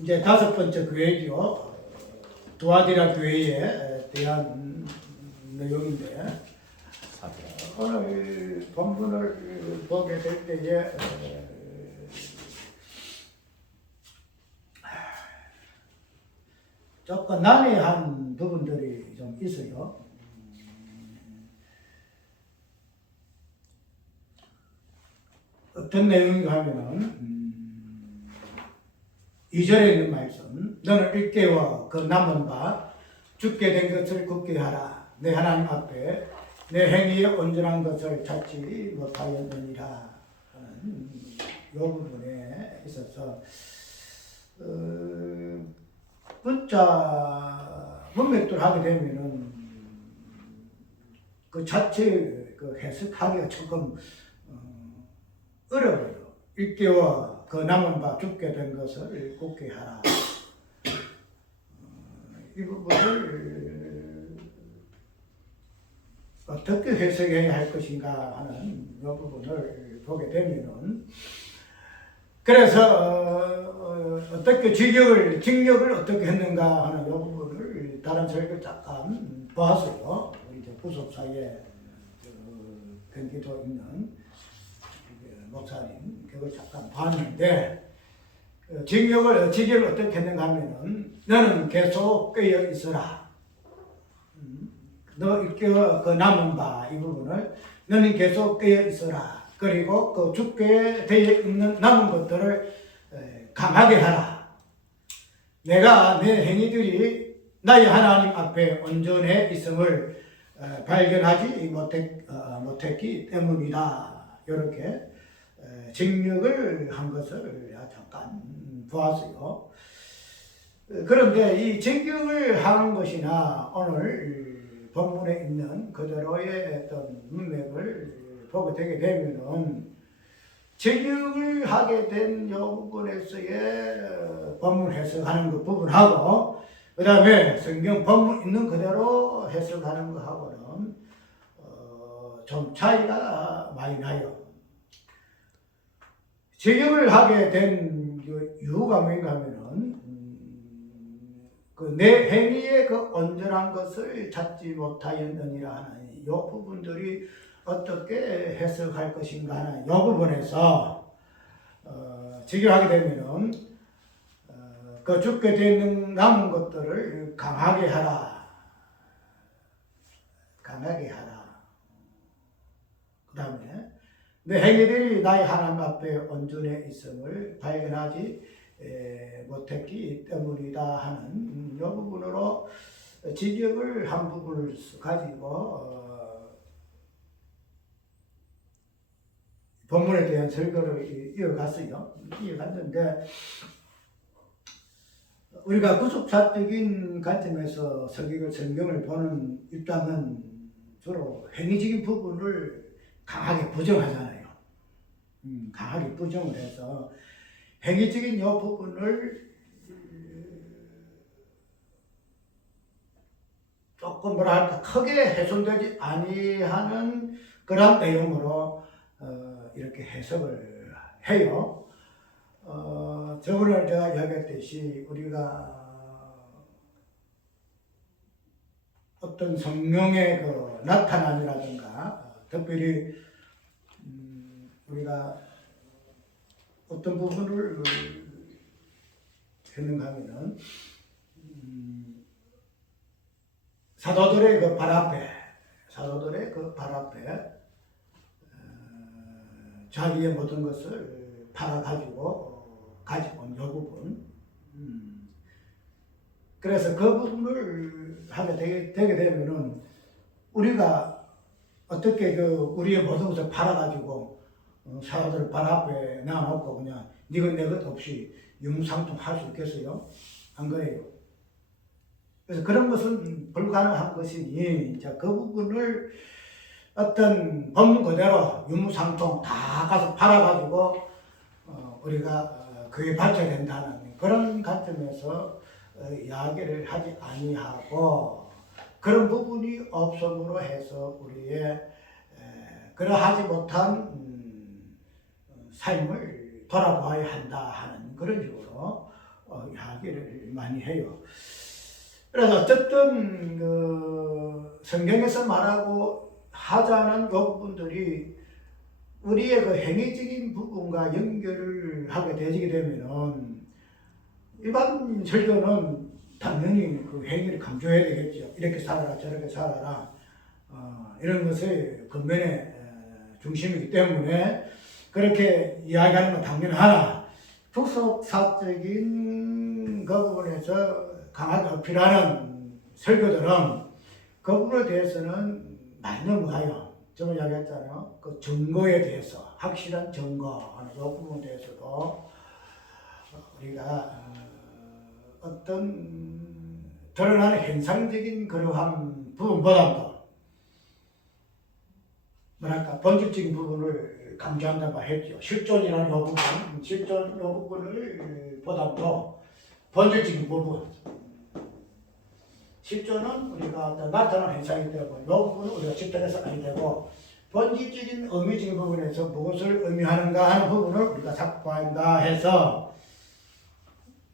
이제 다섯 번째 교회죠. 두아디라 교회에 대한 내용인데, 오늘 본문을 보게 될 때에 조금 난해한 부분들이 좀 있어요. 어떤 내용인가 하면은 2절에 있는 말씀, 너는 일깨워 그 남은 바 죽게 된 것을 굳게 하라. 내 하나님 앞에 내 행위에 온전한 것을 찾지 못하였느니라 하는 이 부분에 있어서 문자 문맥들 하게 되면은 그 자체 그 해석하기가 조금 어려워요. 일깨워 그 남은 바 죽게 된 것을 굳게 하라. 이 부분을 어떻게 해석해야 할 것인가 하는 이 부분을 보게 되면은, 그래서 어떻게 징역을 어떻게 했는가 하는 이 부분을 다른 설교 잠깐 보았어요. 우리 부속사에 경기도 있는 목사님 그걸 잠깐 봤는데, 징역을 어떻게 했는가 하면은, 너는 계속 깨어 있어라. 너 일깨워 그 남은 바 이 부분을 너는 계속 깨어 있어라. 그리고 그 죽게 되어 있는 남은 것들을 강하게 하라. 내가 내 행위들이 나의 하나님 앞에 온전해 있음을 발견하지 못했기 때문이다. 이렇게 징역을 한 것을 잠깐 보았어요. 그런데 이 징역을 하는 것이나 오늘 본문에 있는 그대로의 어떤 문맥을 보게 되게 되면은, 징역을 하게 된 이 부분에서의 본문 해석하는 그 부분하고, 그 다음에 성경 본문 있는 그대로 해석하는 것하고는 좀 차이가 많이 나요. 징역을 하게 된 그 이유가 뭔가 하면은, 그 내 행위의 그 온전한 것을 찾지 못하였느니라 하는 이 부분들이 어떻게 해석할 것인가 하는 이 부분에서 징역하게 되면은 그 죽게 되는 남은 것들을 강하게 하라. 강하게 하라. 그 다음에 내 행위들이 나의 하나님 앞에 온전해 있음을 발견하지 못했기 때문이다 하는 이 부분으로 징역을 한 부분을 가지고 본문에 대한 설교를 이어갔어요. 이어갔는데, 우리가 구속사적인 관점에서 성경을 보는 입장은 주로 행위적인 부분을 강하게 부정하잖아요. 강하게 부정을 해서 행위적인 이 부분을 조금 뭐랄까 크게 훼손되지 아니하는 그런 내용으로 이렇게 해석을 해요. 저번에 제가 이야기했듯이 우리가 어떤 성령의 그 나타남이라든가, 특별히 우리가 어떤 부분을 했는가 하면은 사도들의 그 발 앞에 자기의 모든 것을 팔아가지고 가지고 온 이 부분, 그래서 그 부분을 하게 되게 되면은 우리가 어떻게 그 우리의 모든 것을 팔아가지고 사람들 발 앞에 놔놓고 그냥 니것 내 것 없이 유무상통할 수 있겠어요? 안 그래요? 그래서 그런 것은 불가능한 것이니, 자, 그 부분을 어떤 법문 그대로 유무상통 다 가서 팔아가지고 우리가 그에 바쳐야 된다는 그런 관점에서 이야기를 하지 아니하고, 그런 부분이 없음으로 해서 우리의 그러하지 못한 삶을 돌아봐야 한다 하는 그런 식으로 이야기를 많이 해요. 그래서 어쨌든 성경에서 말하고 하자는 이 부분들이 우리의 그 행위적인 부분과 연결을 하게 되게 되면은 일반 설교는 당연히 그 행위를 강조해야 되겠죠. 이렇게 살아라 저렇게 살아라 이런 것의 근면의 중심이기 때문에 그렇게 이야기하는 건 당연하나 후속사적인 그 부분에서 강하게 어필하는 설교들은 그 부분에 대해서는 많이 넘어가요. 저번 이야기했잖아요. 그 증거에 대해서 확실한 증거 하는 이 부분에 대해서도 우리가 어떤 드러나는 현상적인 그러한 부분보다도 뭐랄까 본질적인 부분을 강조한다고 했죠. 실존이라는 이 부분, 실존 이 부분을 보다도 본질적인 부분. 실존은 우리가 나타나는 현상이기 때문에 이 부분은 우리가 집단해서 아니 되고 본질적인 의미적인 부분에서 무엇을 의미하는가 하는 부분을 우리가 확보한다 해서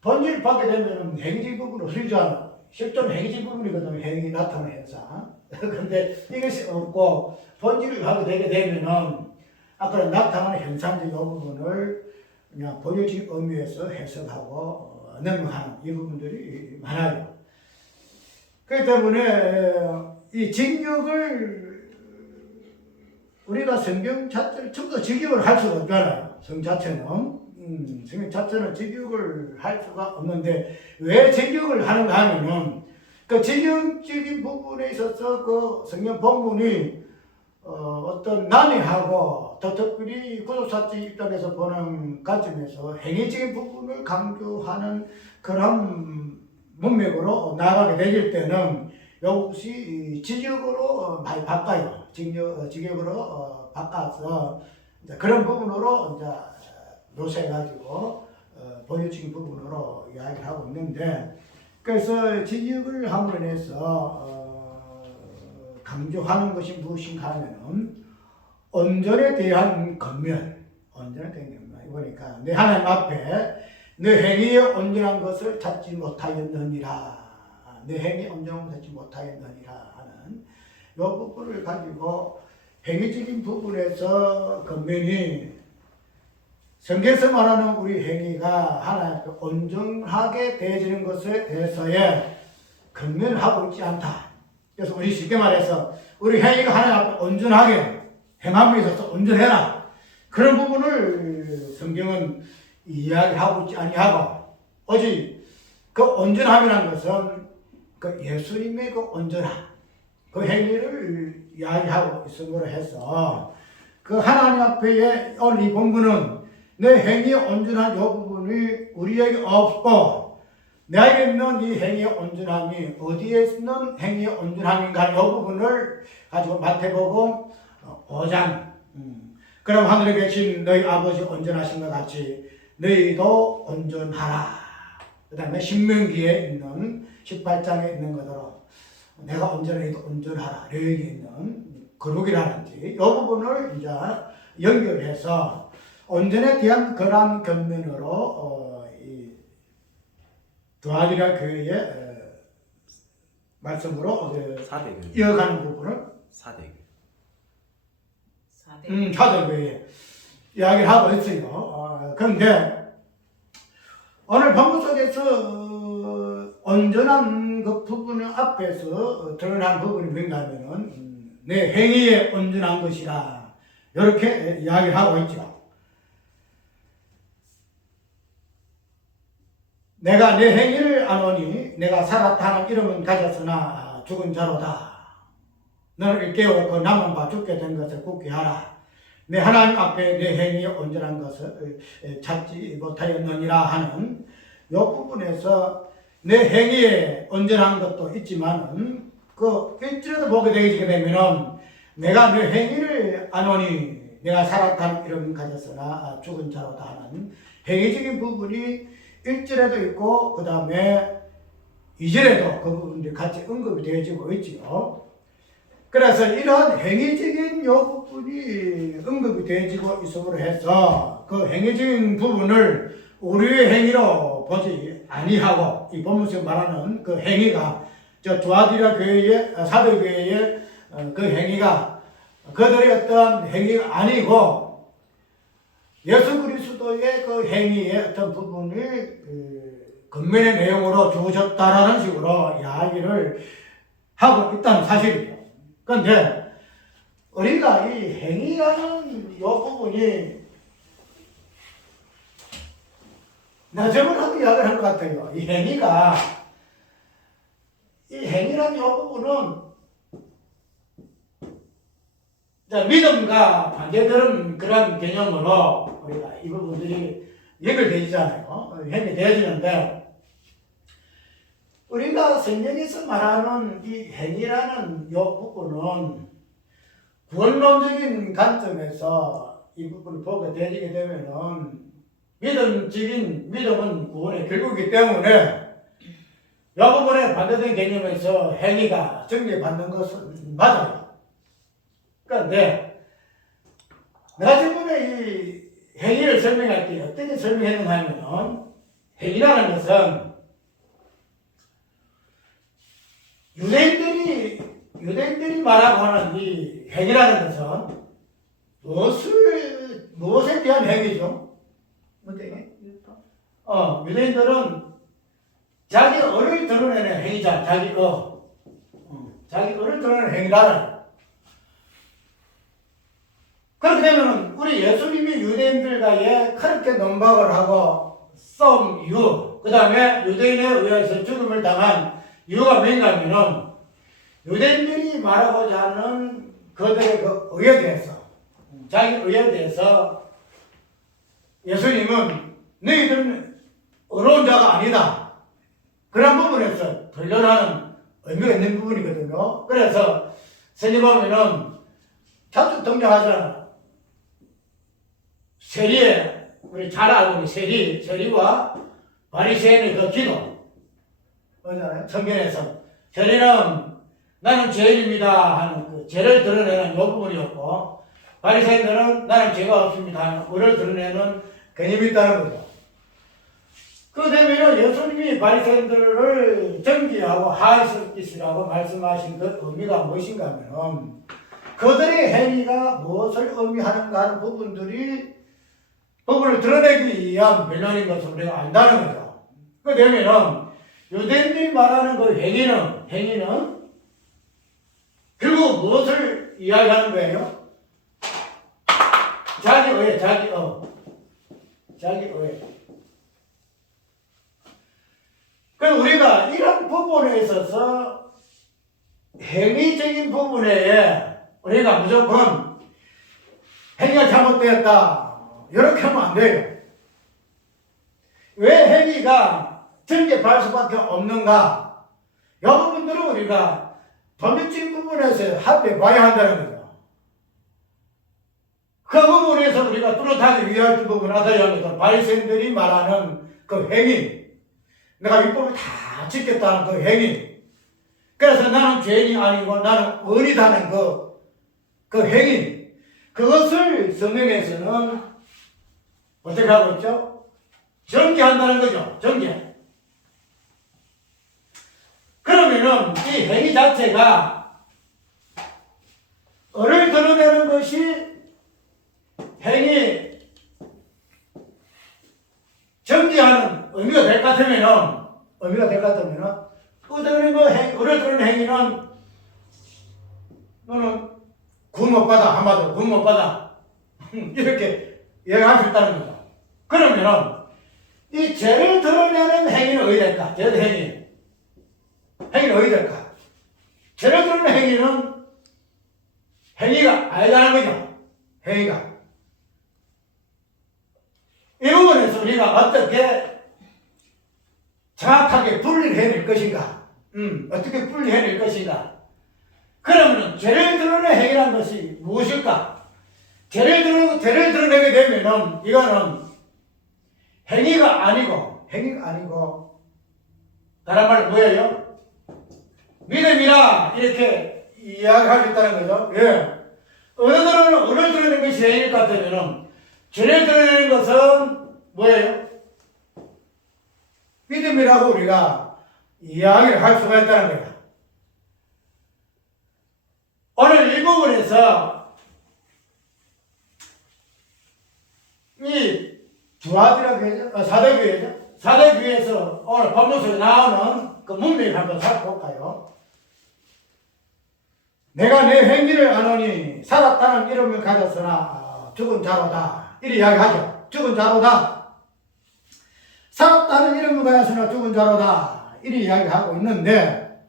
본질을 받게 되면 행위적인 부분은 없어지잖아. 실존 행위적인 부분이거든요. 행위 나타나는 현상. 그런데 이것이 없고 본질을 하게 되게 되면은 아까 나타나는 현상적인 부분을 그냥 본질적인 의미에서 해석하고 넘어가는 이 부분들이 많아요. 그렇기 때문에 이 징역을 우리가 성경 자체를 전부 다 직역을 할 수가 없잖아요. 성 자체는. 성경 자체는 직역을 할 수가 없는데 왜 직역을 하는가 하면은 그 직역적인 부분에 있어서 그 성경 본문이 어떤 난해하고 더 특별히 구속사적 입장에서 보는 관점에서 행위적인 부분을 강조하는 그런 문맥으로 나아가게 되길 때는 이것이 직역으로 많이 바꿔요. 직역으로 바꿔서 이제 그런 부분으로 이제 묘사해가지고 본질적인 부분으로 이야기를 하고 있는데 그래서 직역을 함으로 인해서 강조하는 것이 무엇인가 하면은 온전에 대한 권면, 온전에 대한 권면. 보니까 내 하나님 앞에 내 행위에 온전한 것을 찾지 못하였느니라. 내 행위에 온전한 것을 찾지 못하였느니라 하는 이 부분을 가지고 행위적인 부분에서 권면이 성경에서 말하는 우리 행위가 하나님 앞에 온전하게 되어지는 것에 대해서의 권면하고 있지 않다. 그래서 우리 쉽게 말해서 우리 행위가 하나님 앞에 온전하게 행함에 있어서 온전해라. 그런 부분을 성경은 이야기하고 있지 아니하고 오직 그 온전함이라는 것은 그 예수님의 그 온전함 그 행위를 이야기하고 있음으로 해서 그 하나님 앞에 오늘 이 본문은 내 행위의 온전한 이 부분이 우리에게 없고 내게 있는 이 행위의 온전함이 어디에 있는 행위의 온전함인가 이 부분을 가지고 마태복음 5장 그럼 하늘에 계신 너희 아버지 온전하신 것 같이 너희도 온전하라. 그 다음에 신명기에 있는 18장에 있는 것으로 내가 온전해 너희도 온전하라. 여기 있는 거룩이라는지 이 부분을 이제 연결해서 온전에 대한 그러한 견면으로 두아디라 교회의 말씀으로 이어가는 부분을 사대교회 이야기를 하고 있어요. 그런데 오늘 본문 속에서 온전한 그 부분 앞에서 드러난 부분이 뭔가 하면은 내 행위에 온전한 것이라 이렇게 이야기를 하고 있죠. 내가 내 행위를 아노니 내가 살았다 하는 이름은 가졌으나 죽은 자로다. 너를 깨워 그 남은 바 죽게 된 것을 굳게 하라. 내 하나님 앞에 내 행위에 온전한 것을 찾지 못하였느니라 하는 이 부분에서 내 행위에 온전한 것도 있지만 그 일절에도 보게 되게 되면은 내가 내 행위를 아노니 내가 살았다는 이름은 가졌으나 죽은 자로다 하는 행위적인 부분이 1절에도 있고 그 다음에 2절에도 그 부분들이 같이 언급이 되어지고 있지요. 그래서 이런 행위적인 요 부분이 언급이 되어지고 있음으로 해서 그 행위적인 부분을 우리의 행위로 보지 아니하고 이 본문에서 말하는 그 행위가 저 두아디라 교회의 사도교회의 그 행위가 그들의 어떤 행위가 아니고 예수 그리스도의 그 행위의 어떤 부분을 근면의 내용으로 주셨다라는 식으로 이야기를 하고 있다는 사실이죠. 그런데 우리가 이 행위라는 이 부분이 나점을 하고 이야기를 한 것 같아요. 이 행위라는 이 부분은 믿음과 반대되는 그런 개념으로 우리가 이 부분들이 연결되잖아요. 연결되어지는데 우리가 성경에서 말하는 이 행위라는 이 부분은 구원론적인 관점에서 이 부분을 보게 되게 되면은 믿음은 구원의 결국이기 때문에 이 부분에 반대된 개념에서 행위가 정죄받는 것은 맞아요. 그런데 내가 저번에 이 행위를 설명할 때 어떻게 설명했는가 하면 행위라는 것은 유대인들이 말하고 하는 이 행위라는 것은 무엇에 대한 행위죠? 유대인들은 자기 의를 드러내는 행위자, 자기 의를 드러내는 행위라는. 그렇게 되면 우리 예수님이 유대인들과의 그렇게 논박을 하고 싸운 이유, 그 다음에 유대인에 의해서 죽음을 당한 이유가 뭔가면은 유대인들이 말하고자 하는 그들의 그 의에 대해서, 자기 의에 대해서 예수님은 너희들은 어려운 자가 아니다. 그런 부분에서 변론하는 의미가 있는 부분이거든요. 그래서 성경 보면은 자주 등장하잖아. 세리에, 우리 잘 알고 있는 세리와 바리새인의 그 기도. 그러잖아요. 성경에서. 세리는 나는 죄인입니다 하는 그 죄를 드러내는 이 부분이었고, 바리새인들은 나는 죄가 없습니다 하는 의를 드러내는 개념이 있다는 거죠. 그 되면 예수님이 바리새인들을 정죄하고 하할 것이라고 말씀하신 그 의미가 무엇인가 하면 그들의 행위가 무엇을 의미하는가 하는 부분을 드러내기 위한 변론인 것을 우리가 안다는 거죠. 그 되면 유대인들이 말하는 그 행위는 결국 무엇을 이야기하는 거예요? 자기 의. 그래서 우리가 이런 부분에 있어서 행위적인 부분에 우리가 무조건 행위가 잘못되었다 이렇게 하면 안 돼요. 왜 행위가 정죄받을 수밖에 없는가? 이 부분들은 우리가 법률적인 부분에서 합해 봐야 한다는 거죠. 그 부분에서 우리가 뚜렷하게 이해할 부분은 아다리아에서 바리새인들이 말하는 그 행위, 내가 율법을 다 지켰다는 그 행위, 그래서 나는 죄인이 아니고 나는 의리다는 그 행위, 그것을 성경에서는 어떻게 하고 있죠? 정죄한다는 거죠. 정죄. 그러면은 이 행위 자체가 의를 드러내는 것이 행위 정죄하는 의미가 될 것 같으면은 의를 드러내는 행위는 너는 구원 못 받아. 한마디로 구원 못 받아. 이렇게 얘기할 수 있다는 거죠. 그러면은 이 죄를 드러내는 행위는 어디 될까? 행위는 어디 될까? 죄를 드러내는 행위는 행위가 아니라는 거죠. 행위가. 이 부분에서 우리가 어떻게 정확하게 분리를 해낼 것인가? 어떻게 분리해낼 것인가? 그러면 죄를 드러내는 행위란 것이 무엇일까? 죄를 드러내게 되면은 이거는 행위가 아니고 다른 말로 뭐예요? 믿음이라 이렇게 이야기할 수 있다는 거죠. 예. 의를 드러내는 것이 행위일 것 같으면은 죄를 드러내는 것은 뭐예요? 믿음이 이름이라고 우리가 이야기를 할 수가 있다는 거야. 오늘 이 부분에서 이 두아디라 교회죠? 사대교회죠? 사대교회에서 오늘 본문속에 나오는 그 문맥을 한번 살펴볼까요? 내가 내 행위를 아노니 살았다는 이름을 가졌으나 죽은 자로다. 이리 이야기하죠. 죽은 자로다. 살았다는 이름을 가졌으나 죽은 자로다. 이리 이야기하고 있는데,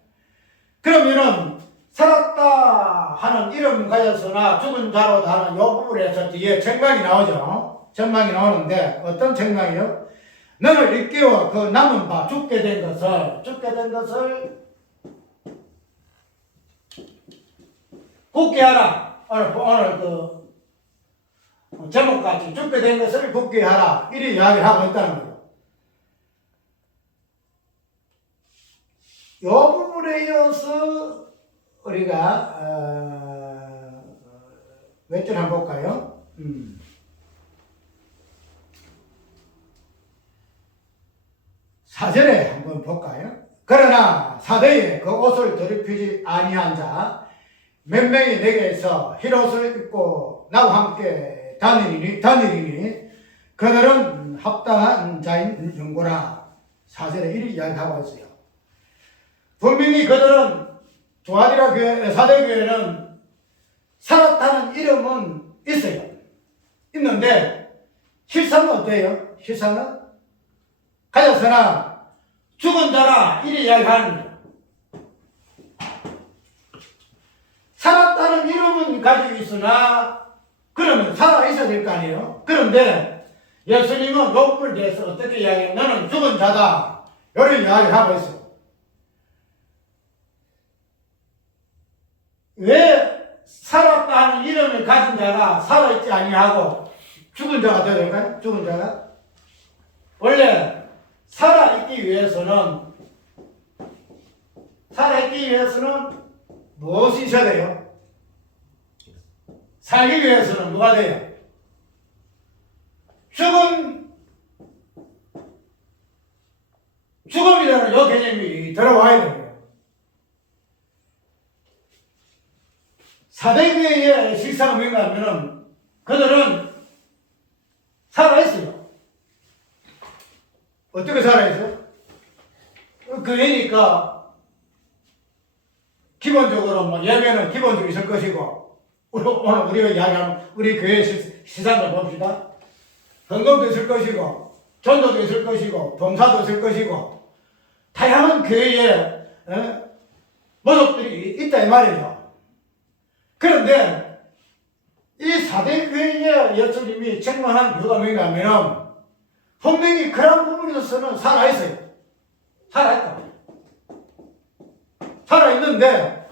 그러면은 살았다 하는 이름을 가졌으나 죽은 자로다 하는 이 부분에서 뒤에 책망이 나오죠. 책망이 나오는데 어떤 책망이요? 너를 일깨워 그 남은 바 죽게 된 것을 굳게 하라. 오늘 그 제목같이 죽게 된 것을 굳게 하라. 이리 이야기를 하고 있다는 거예요. 이 부분에 이어서 우리가 몇 절 한번 볼까요? 4절에 한번 볼까요? 그러나 사대에 그 옷을 더럽히지 아니한 자 몇 명이 내게서 흰옷을 입고 나와 함께 다니리니 그들은 합당한 자인 연고라. 4절에 이리 이야기하고 있어요. 분명히 그들은 두아디라 교회, 사대교회는 살았다는 이름은 있어요. 있는데 실상은 어때요? 실상은 가졌으나 죽은 자라 이리 이야기하는 거예요. 살았다는 이름은 가지고 있으나 그러면 살아있어야 될 거 아니에요? 그런데 예수님은 욕을 대해서 어떻게 이야기해요? 너는 죽은 자다. 이런 이야기를 하고 있어요. 왜 살았다는 이름을 가진 자가 살아있지 아니하고 죽은 자가 되어야 될까요? 죽은 자가? 원래 살아있기 위해서는 무엇이 있어야 돼요? 살기 위해서는 뭐가 돼요? 죽음이라는 이 개념이 들어와야 돼요. 사대교회의 실상은 뭔가 하면은 그들은 살아있어요. 어떻게 살아있어요? 그러니까 기본적으로 뭐 예배는 기본적으로 있을 것이고, 오늘 우리가 이야기하는 우리 교회 시상을 봅시다. 헌금도 있을 것이고, 전도도 있을 것이고, 봉사도 있을 것이고, 다양한 교회의 모습들이 있다 이 말이죠. 그런데 이 4대 교회의 예수님이 책망한 이유가 뭔가 하면 분명히 그런 부분에서는 살아있어요. 살아있다. 살아있는데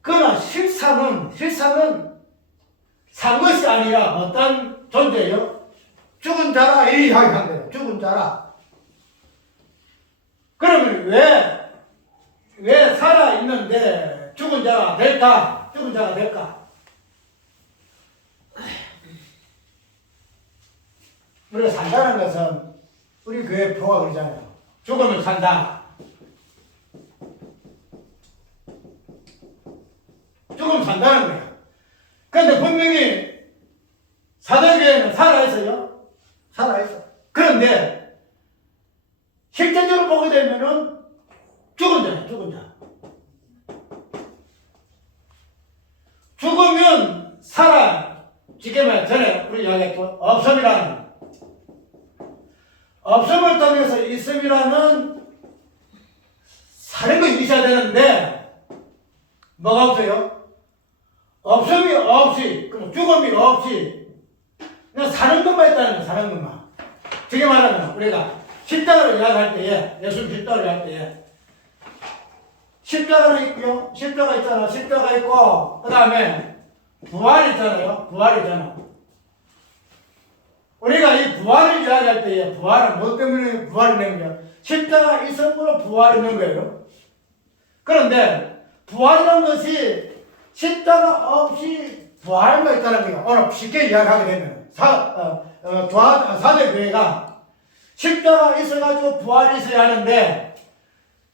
그러나 실상은 산 것이 아니라 어떤 존재예요? 죽은 자라 이 이야기한 거예요. 죽은 자라. 그러면 왜 살아있는데 죽은 자가 될까? 죽은 자가 될까? 우리가 산다는 것은 우리 교회 표가 그러잖아요. 죽으면 산다. 죽으면 산다는 거야. 그런데 분명히 사대교회는 살아있어요. 살아있어. 그런데 실제적으로 보게 되면은 죽은 자야, 죽은 자. 죽으면 살아. 쉽게 말해 전에 우리 이야기했죠. 없음을 통해서 있음이라는 사는 것이 있어야 되는데 뭐가 없어요? 없음이 없이, 죽음이 없이 그냥 사는 것만 있다는 거예요. 사는 것만. 쉽게 말하면 우리가 십자가를 이야기할 때에, 예수님 십자가를 할 때에 십자가는 있고요. 십자가 있잖아. 십자가 있고 그 다음에 부활 있잖아요. 부활 있잖아. 우리가 이 부활을 이야기할 때에 부활은 뭐 때문에 부활을 낸 거야? 십자가 있음으로 부활이 있는 거예요. 그런데 부활이라는 것이 십자가 없이 부활만 있다는 거예요. 오늘 쉽게 이야기하게 되면 사대교회가 십자가 있어가지고 부활이 있어야 하는데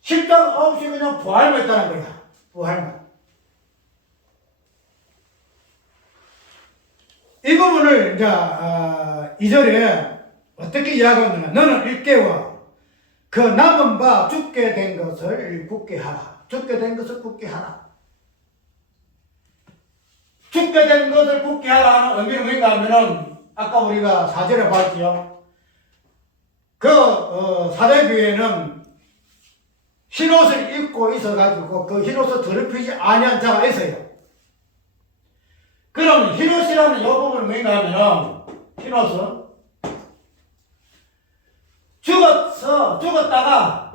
십자가 없이 그냥 부활만 있다는 거야. 부활만. 이 부분을 이제 2절에 어떻게 이야기하느냐. 너는 일깨워 그 남은 바 죽게 된 것을 굳게 하라. 죽게 된 것을 굳게 하라. 죽게 된 것을 굳게 하라 하는 의미는 뭔가 하면은 아까 우리가 4절에 봤지요. 사대교회는 흰옷을 입고 있어가지고 그 흰옷을 더럽히지 아니한 자가 있어요. 그럼 흰옷이라는 이 부분은 뭔가 하면은 흰옷은 죽었다가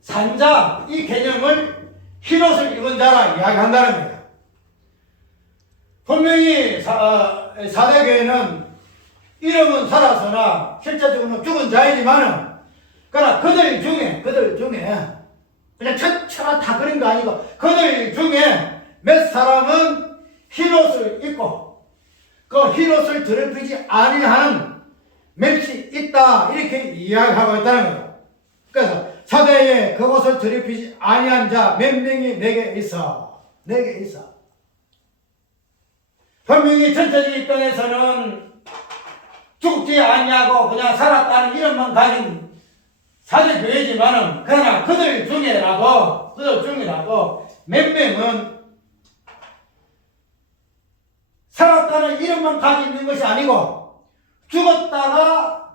산자 이 개념을 흰옷을 입은 자라 이야기한다는 거예요. 분명히 사대교회는 이름은 살아서나 실제적으로는 죽은 자이지만은 그러나 그들 중에 그냥 천천히 다 그런 거 아니고 그들 중에 몇 사람은 흰옷을 입고 그 흰옷을 더럽히지 아니하는 몇 있다 이렇게 이야기하고 있다는 거예요. 그래서 사대에 그것을 더럽히지 아니한 자 몇 명이 내게 있어. 분명히 전체적인 입장에서는 죽지 아니하고 그냥 살았다는 이름만 가진 사대교회지만은 그러나 그들 중에라도 몇 명은 살았다는 이름만 가지고 있는 것이 아니고 죽었다가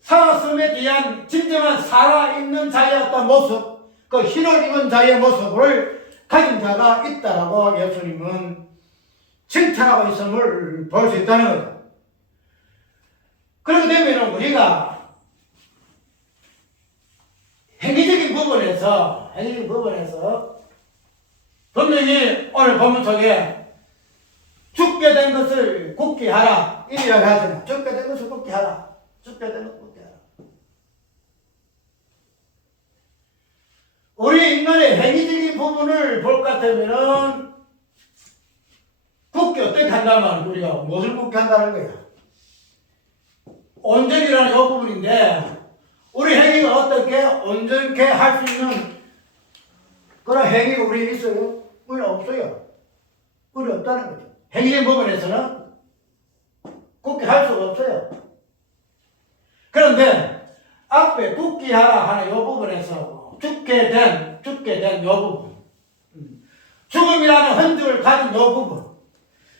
살았음에 대한 진정한 살아있는 자의 어떤 모습, 그 흰옷 입은 자의 모습을 가진 자가 있다라고 예수님은 칭찬하고 있음을 볼 수 있다는 거죠. 그렇게 되면 우리가 행위적인 부분에서 분명히 오늘 본문 속에 죽게 된 것을 굳게 하라 이 이야기 하잖아요. 죽게 된 것을 굳게 하라. 우리 인간의 행위적인 부분을 볼 것 같으면은 굳게 어떻게 한다면 우리가 무엇을 굳게 한다는 거야? 온전이라는 이 부분인데 우리 행위가 어떻게 온전케 할 수 있는 그런 행위가 우리 있어요? 우리 없어요. 우리 없다는 거죠. 행위적인 부분에서는 굳게 할 수가 없어요. 그런데 앞에 굳게 하라 하는 이 부분에서 죽게 된 이 부분, 죽음이라는 흔적을 가진 이 부분,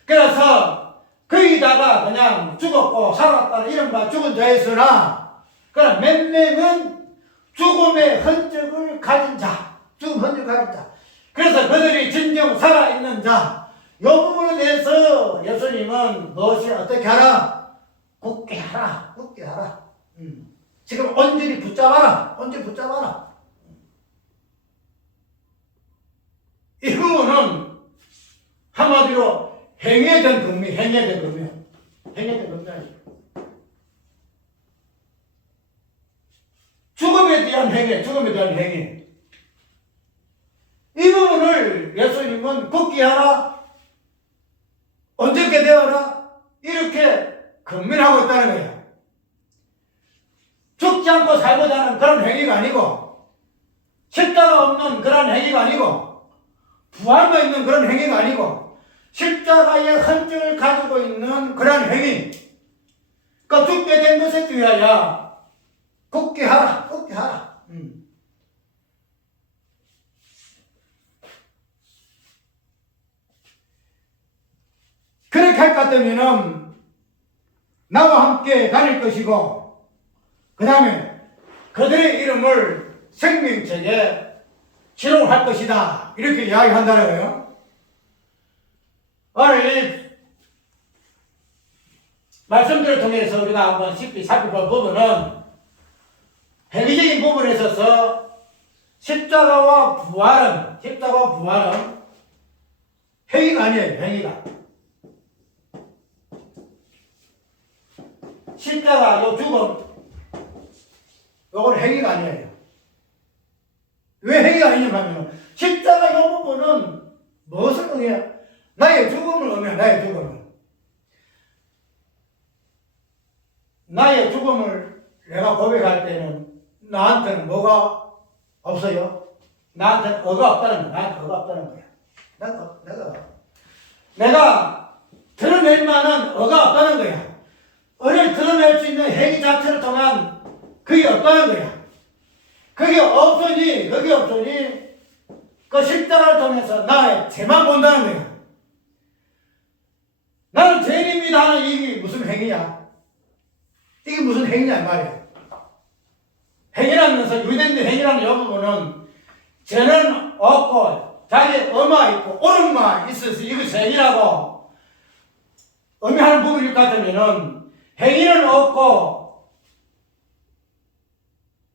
그래서 거기다가 그냥 죽었고 살았다는 이른바 죽은 자였으나 그러나 몇 명은 죽음의 흔적을 가진 자, 그래서 그들이 진정 살아있는 자, 이 부분에 대해서 예수님은 무엇이 어떻게 하라? 굳게 하라. 지금 온전히 붙잡아라. 이 부분은 한마디로 행위된 금이 아니죠. 죽음에 대한 행위. 이 부분을 예수님은 굳게 하라, 온전케 되어라, 이렇게 금민하고 있다는 거예요. 죽지 않고 살고자 하는 그런 행위가 아니고, 십자가 없는 그런 행위가 아니고, 부활만 있는 그런 행위가 아니고, 십자가의 흔적을 가지고 있는 그런 행위. 그러니까 죽게 된 것에 대하여 굳게 하라. 그렇게 할 것 같으면 나와 함께 다닐 것이고 그 다음에 그들의 이름을 생명책에 기록할 것이다. 이렇게 이야기한다는 거예요. 오늘 이 말씀들을 통해서 우리가 한번 쉽게 살펴볼 부분은 행위적인 부분에 있어서 십자가와 부활은 행위가 아니에요. 행위가. 십자가 요 죽음 요건 행위가 아니에요. 왜 행위가 아니냐 하면 십자가 요 부분은 무엇을 의미해요? 나의 죽음을 의미해요. 나의 죽음을 내가 고백할 때는 나한테는 뭐가 없어요? 나한테는 어가 없다는 거야. 나한테 어가 없다는 거야. 내가 드러낼 만한 어가 없다는 거야. 어를 드러낼 수 있는 행위 자체를 통한 그게 없다는 거야. 그게 없으니 그 십자가를 통해서 나의 죄만 본다는 거야. 나는 죄인입니다 하는 이게 무슨 행위야? 이게 무슨 행위냐 이 말이야. 행위라면서 유대인들 행위라는 이 부분은 죄는 없고 자기 엄마 있고 옳은마 있어서 이것이 행위라고 의미하는 부분일 것 같으면은 행위는 없고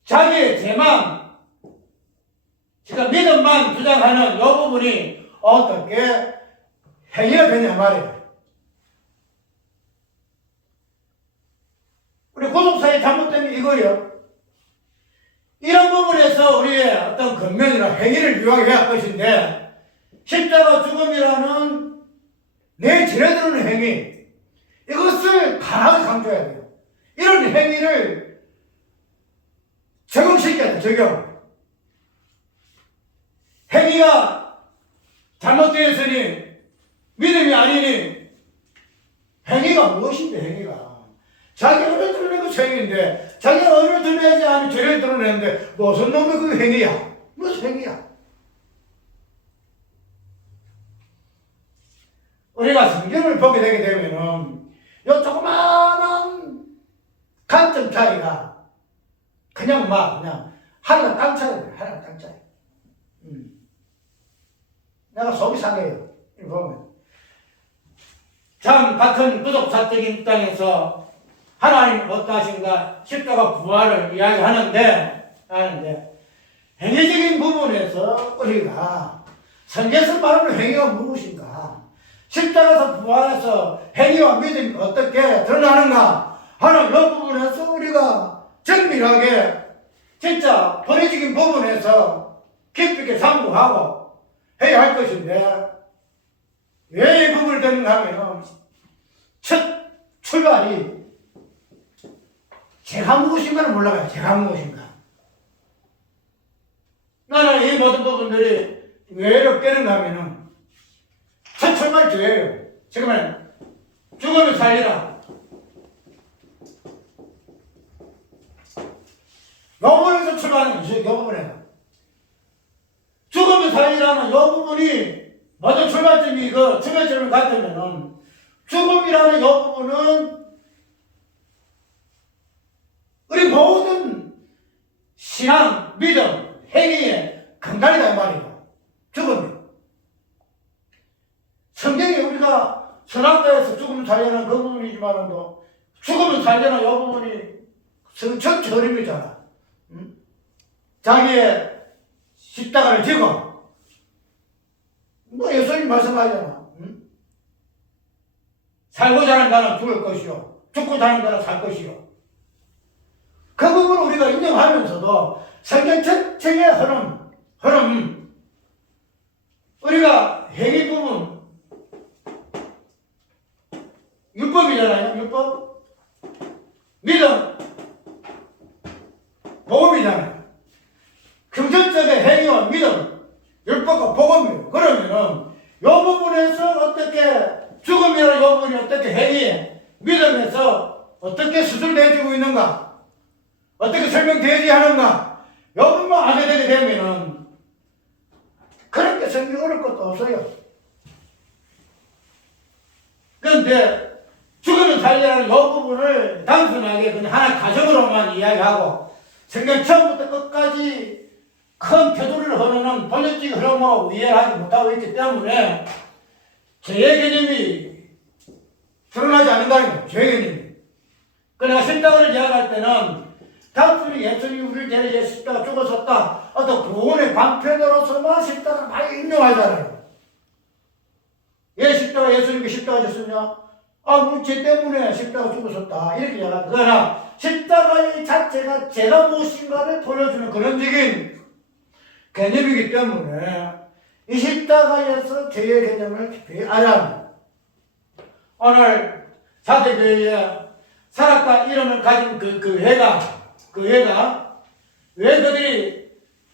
자기의 죄만 지금 믿음만 주장하는 이 부분이 어떻게 행위가 되냐 말이에요. 우리 구속사의 잘못된 이거요. 이런 부분에서 우리의 어떤 근면이나 행위를 유학해야 할 것인데 십자가 죽음이라는 내 지내드는 행위 이것을 강하게 강조해야 돼요. 이런 행위를 적용시켜야 돼요. 적용. 행위가 잘못되었으니 믿음이 아니니 행위가 무엇인데 행위가 자기 언을 드러내는 것이 행위인데 자기 언을 드러내지 않으면 죄를 드러내는데 무슨 놈의 그 행위야? 무슨 행위야? 우리가 성경을 보게 되게 되면은 요 조그마한 관점 차이가 그냥 하늘과 땅 차이예요. 하늘과 땅 차이. 내가 속이 상해요. 이거 보면 참 같은 구속사적인 입장에서 하나님 어떠하신가 십자가 부활을 이야기하는데 행위적인 부분에서 우리가 성경에서 말하는 행위가 무엇인가 십자가에서 부활해서 행위와 믿음이 어떻게 드러나는가 하는 이 부분에서 우리가 정밀하게 진짜 본의적인 부분에서 깊이 있게 상고하고 해야 할 것인데 왜 이 부분을 듣는가 하면 첫 출발이 제가 무엇인가는 몰라요. 제가 무엇인가. 나는 이 모든 부분들이 왜 이렇게 되는가 하면은 첫 출발 죄예요. 지금은 죽으면 살리라. 요번에서 출발하는 거죠. 요 부분에서. 죽으면 살리라는 요 부분이 모든 출발점이 출발점을 같으면은 죽음이라는 요 부분은 우리 모든 신앙, 믿음, 행위의 근간이다 이 말이에요. 죽음이. 성경에 우리가 선악과에서 죽으면 살려는 그 부분이지만도 죽으면 살려는 이 부분이 첫 절임이잖아. 자기의 십자가를 지고 예수님 말씀하잖아. 살고자 하는 자는 죽을 것이요 죽고자 하는 자는 살 것이요. 그 부분을 우리가 인정하면서도 성경 전체의 흐름 우리가 행위 부분 율법이잖아요. 율법 믿음 복음이잖아요. 금전적인 행위와 믿음 율법과 복음이에요. 그러면은 이 부분에서 어떻게 죽음이라는 이 부분이 어떻게 행위에 믿음에서 어떻게 수술되어지고 있는가 어떻게 설명되지 하는가 이 부분만 알게 되게 되면은 그렇게 성경 어려울 것도 없어요. 그런데 죽으면 살리라는 이 부분을 단순하게 그냥 하나 가정으로만 이야기하고 성경 처음부터 끝까지 큰 표두리를 흐르는 본질적 흐름으로 이해를 하지 못하고 있기 때문에 죄의 개념이 드러나지 않는다는 거예요. 죄의 개념이. 그러니까 십자가를 이야기할 때는 단순히 예수님이 우리를 대해 위해 십자가 죽었었다. 어떤 구원의 방편으로서만 십자가를 많이 인용하잖아요. 왜 예수님이 십자가 졌으냐? 죄 때문에 십자가 죽었었다. 이렇게 이야기합니다. 그러나 십자가의 자체가 죄가 무엇인가를 보여주는 그런적인 개념이기 때문에 이 십자가에서 죄의 개념을 깊이 알아야 합니다. 오늘 사대교회에 살았다 이름을 가진 그 애가 왜 그들이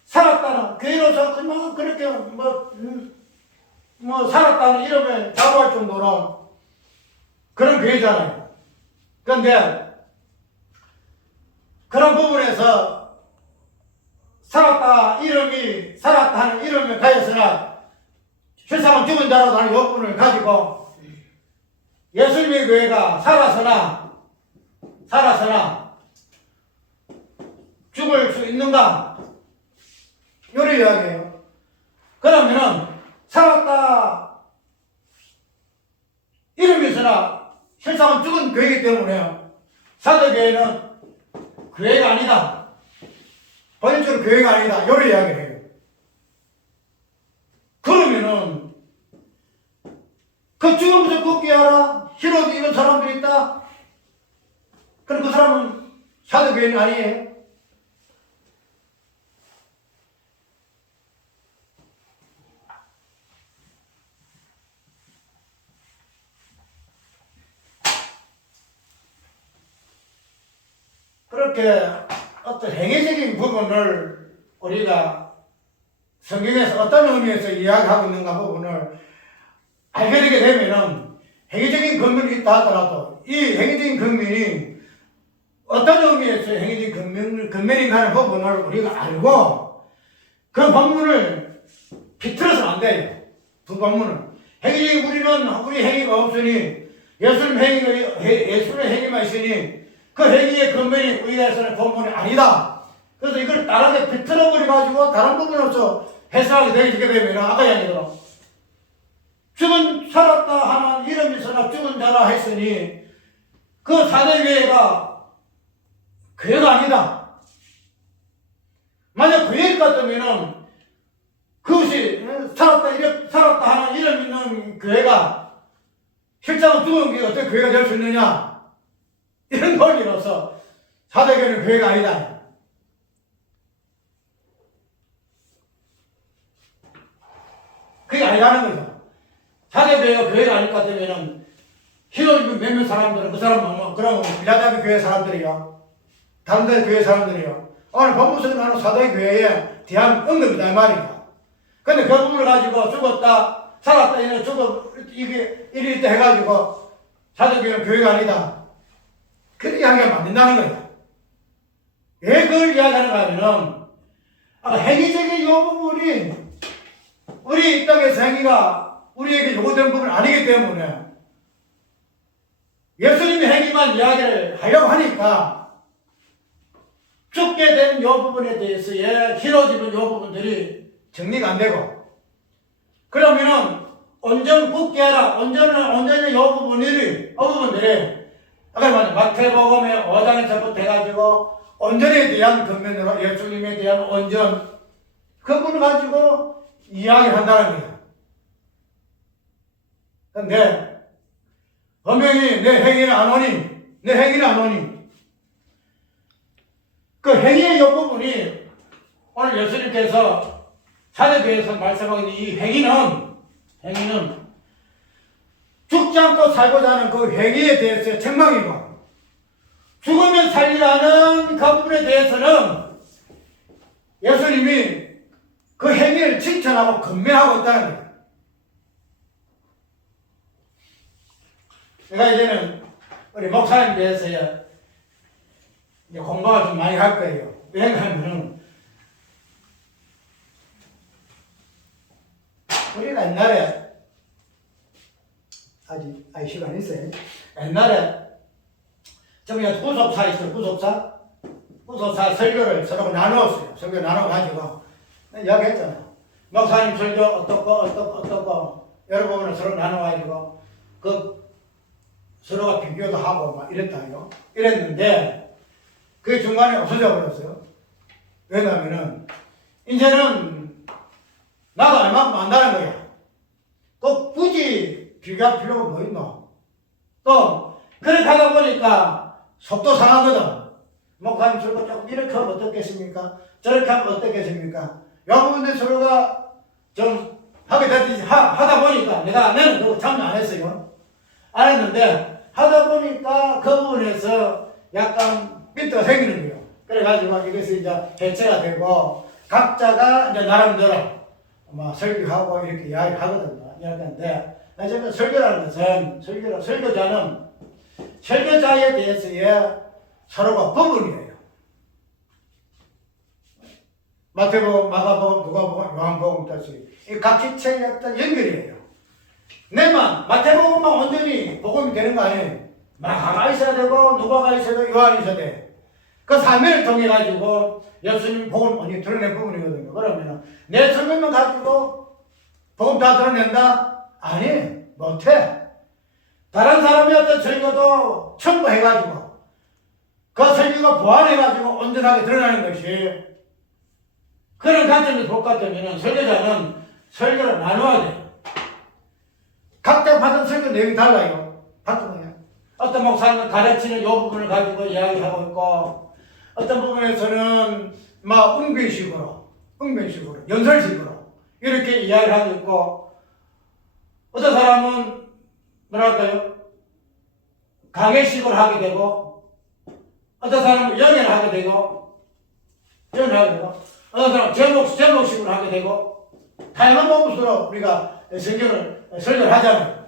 살았다는 그 애로서 그만 그렇게 뭐 살았다는 이름을 자부할 정도로 그런 교회잖아요. 그런데 그런 부분에서 살았다 하는 이름을 가졌으나 실상은 죽은 자라도 하는 여부분을 가지고 예수님의 교회가 살아서나 죽을 수 있는가? 요를 이야기해요. 그러면은 살았다 이름이 있으나 실상은 죽은 교회이기 때문에 사도교회는 교회가 아니다. 본질적으로 교회가 아니다. 요를 이야기해요. 그러면은 그 죽음부터 걷게 하라. 히로도 이런 사람들이 있다. 그럼 그 사람은 사도교회는 아니에요. 그렇게 어떤 행위적인 부분을 우리가 성경에서 어떤 의미에서 이야기하고 있는가 부분을 알게 되게 되면은 행위적인 근면이 있다 하더라도 이 행위적인 근면이 어떤 의미에서 행위적인 근면인가 하는 부분을 우리가 알고 그 본문을 비틀어서는 안 돼요. 두 본문을. 행위적인 우리 행위가 없으니 예수님의 행위만 있으니 그 행위의 근면이 의해서는 본문이 아니다. 그래서 이걸 다르게 비틀어버려가지고 다른 부분으로서 해석하게 되게 되면 아까 이야기대로 살았다 하는 이름이 있으나 죽은 자라 했으니 그 사대교회가 교회가 아니다. 만약 교회 같으면은 그것이 살았다 하는 이름 있는 교회가 실제로 죽은 게 어떻게 교회가 될 수 있느냐? 이런 논리로서 사대교회는 교회가 아니다. 그게 아니라는 거죠. 사대교회가 교회가 아닐 것 같으면은 히로님 몇몇 사람들은 그 사람은 그럼 빌라델피아 교회 사람들이요. 다른 데 교회 사람들이요. 오늘 본문에서 하는 사대교회에 대한 언급이다 이 말이죠. 근데 그 부분을 가지고 죽었다, 살았다, 이게 이리 있다 해가지고 사대교회는 교회가 아니다. 그렇게 이야기하면 안 된다는 거예요. 왜 그걸 이야기하는가 하면은 행위적인 이 부분이 우리 이 땅에서 행위가 우리에게 요구된 부분은 아니기 때문에 예수님의 행위만 이야기를 하려고 하니까 죽게 된 이 부분에 대해서의 희로지는 이 부분들이 정리가 안 되고 그러면은 온전 굳게 하라. 온전히 이 부분들이 아까 말한 마태복음의 5장에서부터 해가지고 온전에 대한 근면으로 예수님에 대한 온전 그분을 가지고 이야기를 한다는 거예요. 근데 분명히 내 행위는 안 오니 그 행위의 이 부분이 오늘 예수님께서 사도교회에서 말씀하신 이 행위는 죽지 않고 살고자 하는 그 행위에 대해서의 책망이고 죽으면 살리라는 그 부분에 대해서는 예수님이 그 행위를 칭찬하고 건면하고 있다는 거예요. 제가 이제는 우리 목사님에 대해서 이제 공부를 좀 많이 할 거예요. 왜냐하면 우리가 옛날에 아직 시간 있어요. 옛날에 저기 구속사 있어요. 구속사 설교를 서로 나누었어요. 설교 나눠가지고 이야기했잖아요. 목사님 설교 어떻고 여러 부분을 서로 나눠가지고 그 서로가 비교도 하고 막 이랬다요. 이랬는데 그게 중간에 없어져 버렸어요. 왜냐하면은 이제는 나도 얼마큼 안다는 거야. 꼭 굳이 비교할 필요가 뭐 있노? 또 그렇게 하다 보니까 속도 상하거든. 목사님 설교 조금 이렇게 하면 어떻겠습니까? 저렇게 하면 어떻겠습니까? 이 부분들 서로가 좀 하게 됐듯이 하다 보니까 나는 그거 참여 안 했어요. 안 했는데 하다 보니까 그 부분에서 약간 삐뚤어가 생기는 거예요. 그래가지고 이것이 이제 해체가 되고 각자가 이제 나름대로 설교하고 이렇게 이야기하거든요. 이야기하는데 제가 설교라는 것은 설교자는 설교자에 대해서의 서로가 부분이에요. 마태복음, 마가복음, 누가복음, 요한복음 다시 이 각 지체의 어떤 연결이에요. 내만 마태복음만 온전히 복음이 되는 거 아니에요. 마가가 있어야 되고 누가가 있어야 되고 요한이 있어야 돼. 그 사면을 통해 가지고 예수님 복음 온전히 드러낸 부분이거든요. 그러면 내 설명만 가지고 복음 다 드러낸다? 아니, 못해. 다른 사람이 어떤 설교도 첨부해가지고 그 설교가 보완해가지고 온전하게 드러나는 것이 그런 관점에서 볼 것 같으면 설교자는 설교를 나누어야 돼요. 각자 받은 설교 내용이 달라요. 받거든요. 어떤 목사는 가르치는 이 부분을 가지고 이야기하고 있고 어떤 부분에서는 웅변식으로, 연설식으로 이렇게 이야기를 하고 있고 어떤 사람은 뭐랄까요? 강의식으로 하게 되고 어떤 사람은 연애를 하게 되고 어떤 사람은 제목식으로 하게 되고 다양한 방법으로 우리가 설교를 하잖아요.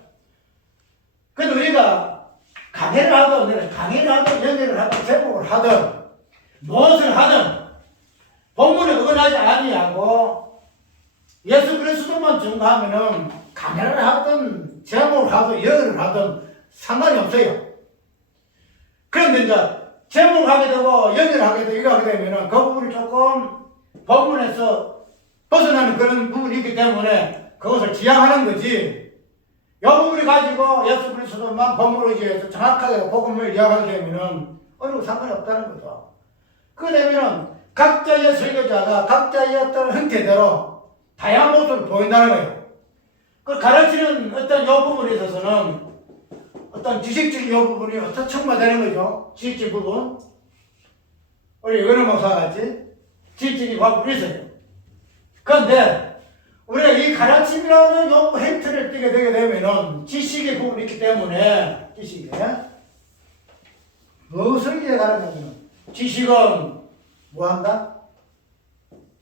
근데 우리가 강의를 하든 연애를 하든 제목을 하든 무엇을 하든 본문에 어긋나지 아니하고 예수 그리스도만 증거하면은 강의를 하든 제목을 하든 연애를 하든 상관이 없어요. 그런데 이제 제목을 하게 되고 연애를 하게 되고 이거 하게 되면은 그 부분이 조금 본문에서 벗어나는 그런 부분이 있기 때문에 그것을 지향하는 거지. 이 부분을 가지고 예수 그리스도만 본문을 의지해서 정확하게 복음을 이야기하게 되면은 어느 상관이 없다는 거죠. 그러게 되면은 각자의 설교자가 각자의 어떤 형태대로 다양한 모습을 보인다는 거예요. 그 가르치는 어떤 이 부분에 있어서는 어떤 지식적인 이 부분이 어떻게 첨가되는 거죠. 지식적 부분. 우리 은호 목사 같이 지식적인 부분이 있어요. 그런데 우리가 이 가르침이라는 요 행태를 띠게 되게 되면은 지식의 부분이 있기 때문에 무엇을 이해하느냐면 지식은 뭐 한다?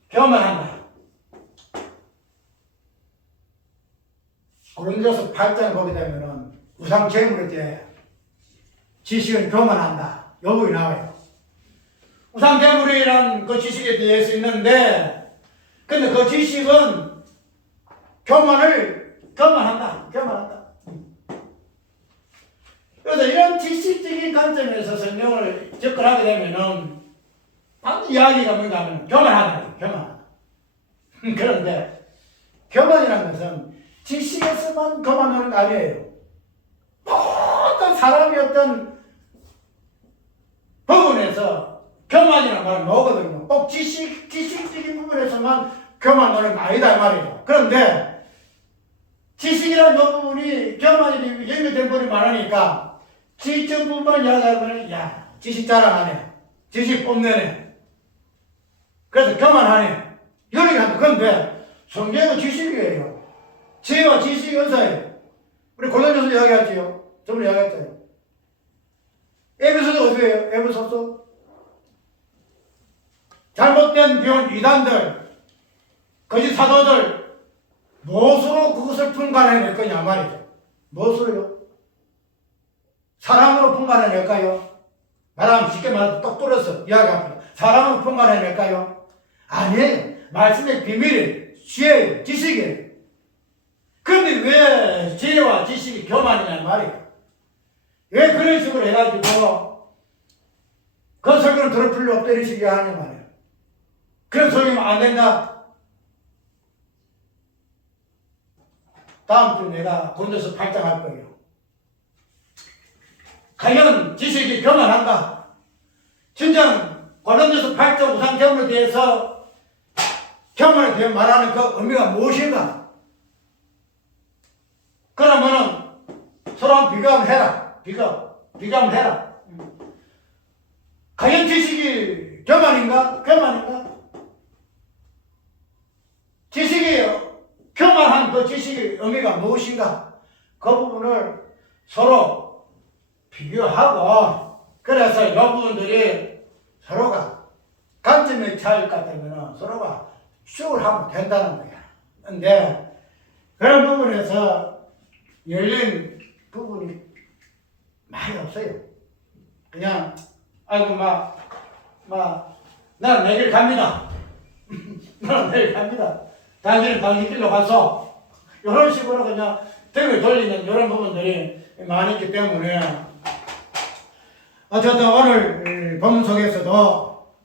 교만한다. 고린도서 8장을 보게 되면은 우상 제물에 대해 지식은 교만한다. 요 부분이 나와요. 우상 제물이란 그 지식에 대해서 있는데 근데 그 지식은 교만한다. 그래서 이런 지식적인 관점에서 성경을 접근하게 되면은 방금 이야기가 뭔가 하면 교만하다. 그런데 교만이라는 것은 지식에서만 교만하는 거 아니에요. 모든 사람이 어떤 부분에서 교만이라는 말은 나오거든요. 꼭 지식적인 부분에서만 교만하는 거 아니다 이 말이에요. 그런데 지식이라는 부분이 교만이 연결된 부분이 많으니까 지적 부분만 이야기하면 야 지식 자랑하네. 지식 뽐내네. 그래서 교만하네. 이렇게 하는 건데 성경은 지식이에요. 지혜와 지식이 은사예요. 우리 골로새서 이야기했지요. 저번에 이야기했잖아요. 에베소서 어디에요? 에베소서 잘못된 비혼 이단들 거짓 사도들 무엇으로 그것을 분간해낼 거냐 말이죠. 무엇으로요? 사랑으로 분간해낼까요? 말하면 쉽게 말해서 똑 뚫어서 이야기합니다. 사랑으로 분간해낼까요? 아니에요. 말씀의 비밀이 지혜예요. 지식이에요. 그런데 왜 지혜와 지식이 교만이냐 말이에요. 왜 그런 식으로 해가지고 그 설교를 들을 필요 없다 이런 식으로 하냐 말이에요. 그런 소리면 안 된다. 다음 주 내가 고린도서 8장 할 거예요. 과연 지식이 교만한가? 진정 고린도서 8장 우상 제물에 대해서 교만에 대해 말하는 그 의미가 무엇인가? 그러면은 서로 한번 비교하면 해라. 비교하면 해라. 과연 지식이 교만인가? 지식이 교만한 그 지식의 의미가 무엇인가? 그 부분을 서로 비교하고 그래서 이 부분들이 서로가 관점의 차이일 것 때문에 서로가 추적을 하면 된다는 거야. 근데 그런 부분에서 열린 부분이 많이 없어요. 그냥 아이고 나는 내 길 갑니다. 나는 내 길 갑니다. 당신은 당신 길로 가서 이런 식으로 그냥 등을 돌리는 이런 부분들이 많이 있기 때문에 어쨌든 오늘 본문 속에서도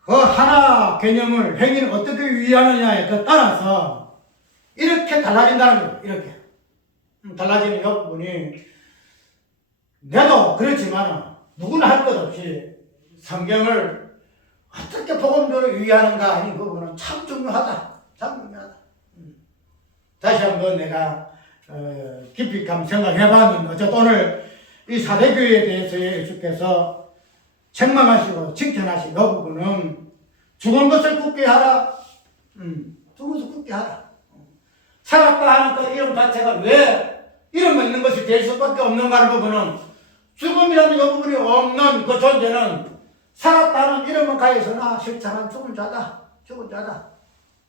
그 하나 개념을 행위는 어떻게 위하느냐에 따라서 이렇게 달라진다는 거예요. 이렇게 달라지는 이 부분이 내도 그렇지만 누구나 할 것 없이 성경을 어떻게 복음적으로 위하는가 하는 부분은 참 중요하다. 참 중요하다. 다시 한번 내가 깊이 한번 생각해봤는데 어쨌든 오늘 이 사대교회에 대해서 예수께서 책망하시고 칭찬하신 이 부분은 죽은 것을 굳게 하라. 죽은 것을 굳게 하라. 살았다 하는 그 이름 자체가 왜 이름만 있는 것이 될 수밖에 없는가 하는 부분은 죽음이라는 이 부분이 없는 그 존재는 살았다는 이름은 가해서나 실상은 죽은 자다. 죽은 자다.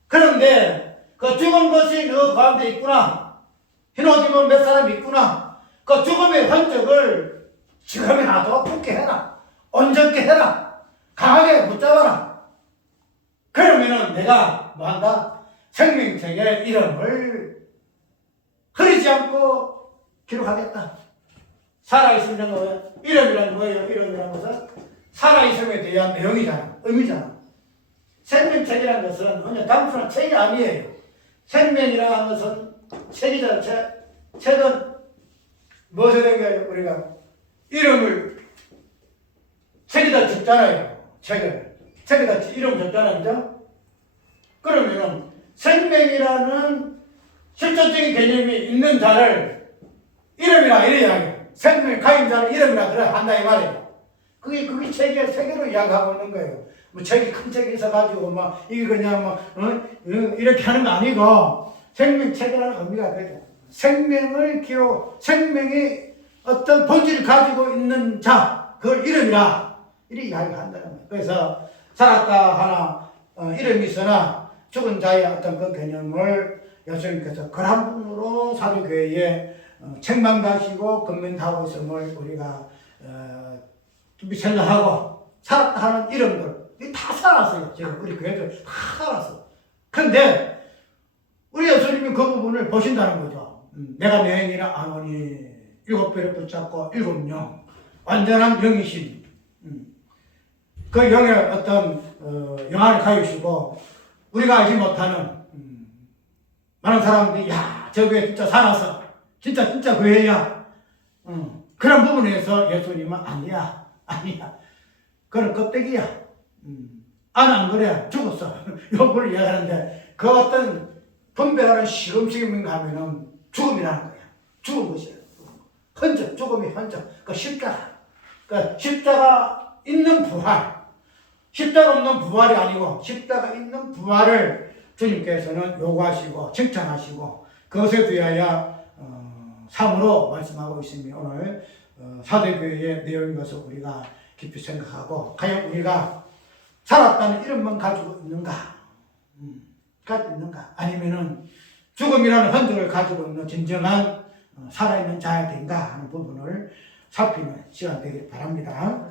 그런데 그 죽은 것이 너 가운데 있구나. 흰 옷 입은 몇 사람 있구나. 그 죽음의 흔적을 지금이라도 굳게 해라. 온전케 해라. 강하게 붙잡아라. 그러면은 내가 뭐한다? 생명책의 이름을 흐리지 않고 기록하겠다. 살아있음이란 뭐예요? 이름이란 뭐예요? 이름이란 것은 살아있음에 대한 내용이잖아. 의미잖아. 생명책이라는 것은 그냥 단순한 책이 아니에요. 생명이라는 것은 책이잖아. 책은 무엇에 된 거예요? 우리가 이름을 책에다 적잖아요. 책에다 이름 적잖아요. 그죠? 그러면은 생명이라는 실존적인 개념이 있는 자를 이름이라 이래 이야기해요. 생명 가진 자를 이름이라 그래 한다 이 말이에요. 그게 세계로 이야기하고 있는 거예요. 뭐 책이 큰 책이 있어가지고 이게 그냥 이렇게 하는 거 아니고 생명책이라는 의미가 그죠. 생명을 생명이 어떤 본질을 가지고 있는 자, 그걸 이름이라 이렇게 이야기한다는 거예요. 그래서 살았다 하나 이름이 있으나 죽은 자의 어떤 그 개념을 예수님께서 그런 부분으로 사도교회에 책망하시고 건면하고 있음을 우리가 깊이 생각하고 살았다 하는 이름들 다 살았어요. 지금 우리 교회들 다 살았어. 그런데 우리 예수님이 그 부분을 보신다는 거죠. 내가 내 행위를 아노니 7배를 붙잡고 7명 완전한 영이신 그 영의 어떤 영안을 가지시고 우리가 알지 못하는 많은 사람들이 야 저 교회 진짜 살았어. 진짜 교회야. 그런 부분에서 예수님은 아니야. 그건 껍데기야. 안 그래. 죽었어. 요걸 이야기하는데 그 어떤 분별하는 시금식인가 하면은 죽음이라는 거야. 죽은 것이야. 흔적, 죽음의 흔적. 그 십자가. 그 십자가 있는 부활. 십자가 없는 부활이 아니고 십자가 있는 부활을 주님께서는 요구하시고 칭찬하시고 그것에 대하여 참으로 말씀하고 있으며 오늘 사도교회의 내용인 것을 우리가 깊이 생각하고 과연 우리가 살았다는 이름만 가지고 있는가? 가지고 있는가? 아니면은 죽음이라는 흔적을 가지고 있는 진정한 살아있는 자야 된가 하는 부분을 살피는 시간 되길 바랍니다.